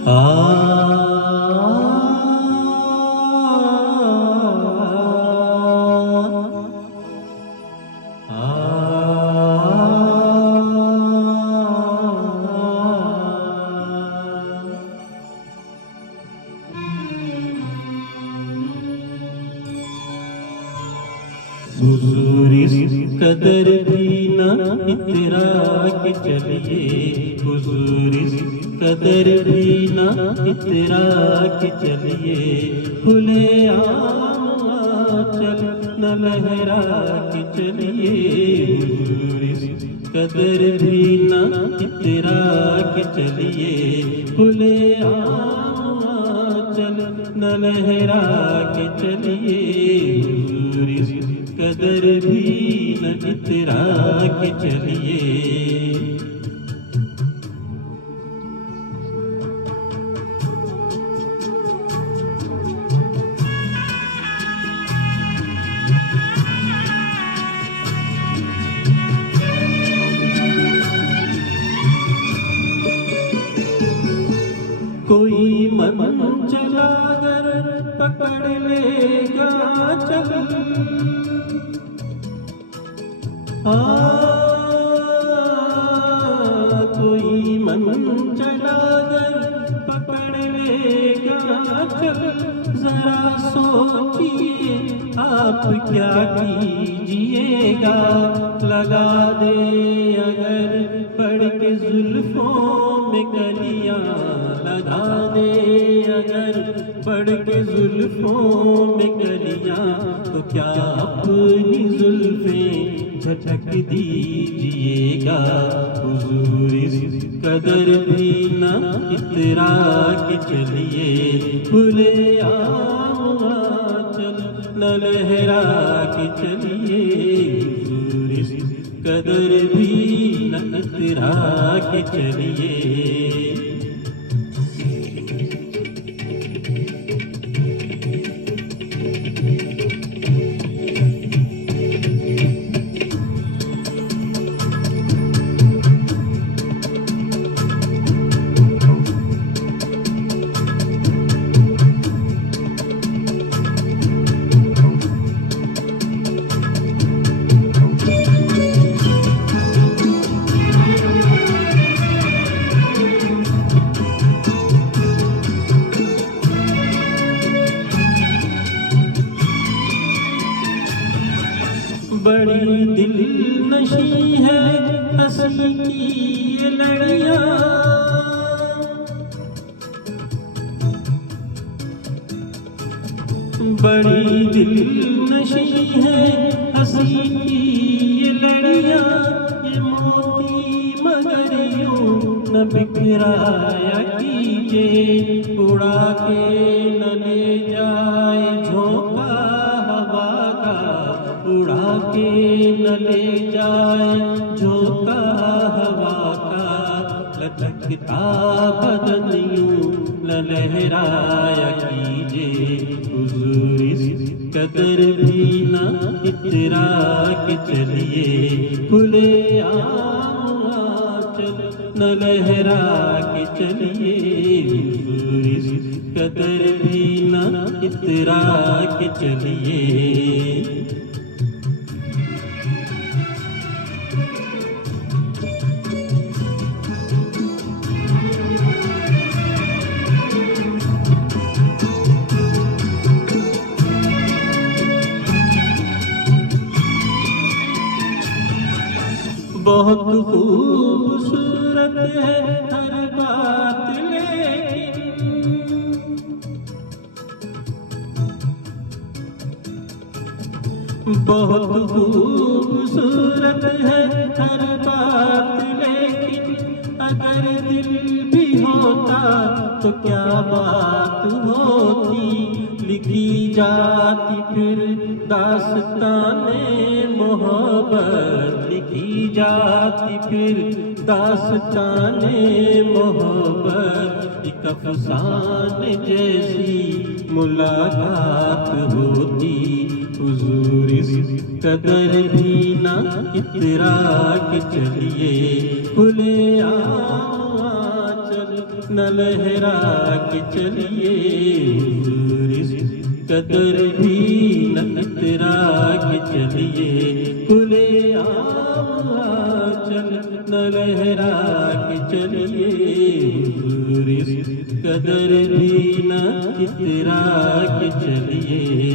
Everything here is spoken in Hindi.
आ हुजूर इस कदर भी न इतरा के चलिए, हुजूर इस कदर भी न इतरा के चलिए, खुले आंचल न लहरा के चलिए, हुजूर इस कदर भी न इतरा के चलिए, खुले आंचल न लहरा के चलिए, हुजूर इस कदर भी न इतरा के चलिए। कोई मन चला कर पकड़ लेगा चल, कोई मन चला कर पकड़ लेगा चल, जरा सोचिए आप क्या कीजिएगा, लगा दे अगर पड़ के जुल्फों में कलियां, लगा दे अगर पड़ के जुल्फों में कलियां, तो क्या अपनी जुल्फें झटक दीजिएगा, हुजूर इस कदर भी न इतरा के चलिए, खुले आंचल न लहरा के चलिए, हुजूर इस कदर भी न इतरा के चलिए। बड़ी दिल नशी है हंसी की ये लड़ियां, बड़ी दिल नशी है हंसी की ये लड़ियां, ये मोती मगर यूं न बिखराया कीजिए, उड़ा के न ले जाए झोंका हवा का, उड़ा के न ले जाए झोंका हवा का, लचकता बदन यूं न लहराया कीजिए, हुजूर इस कदर भी न इतरा के चलिए, खुले आंचल न लहरा के चलिए, हुजूर इस कदर भी न इतरा के चलिए। बहुत खूबसूरत है हर बात लेकिन, बहुत खूबसूरत है हर बात लेकिन, अगर दिल भी होता तो क्या बात होती, लिखी जाती फिर दास्ताने मोहब्बत, लिखी जाती फिर दास्ताने मोहब्बत, एक अफसाने जैसी मुलाकात होती, हुजूर इस कदर भी ना इतरा के चलिए, खुले आंचल न लहरा के चलिए हुजूर, इस कदर भी न इतरा के चलिए। खुले आम चल न लहरा के चलिए हुजूर, इस कदर भी न इतरा के चलिए।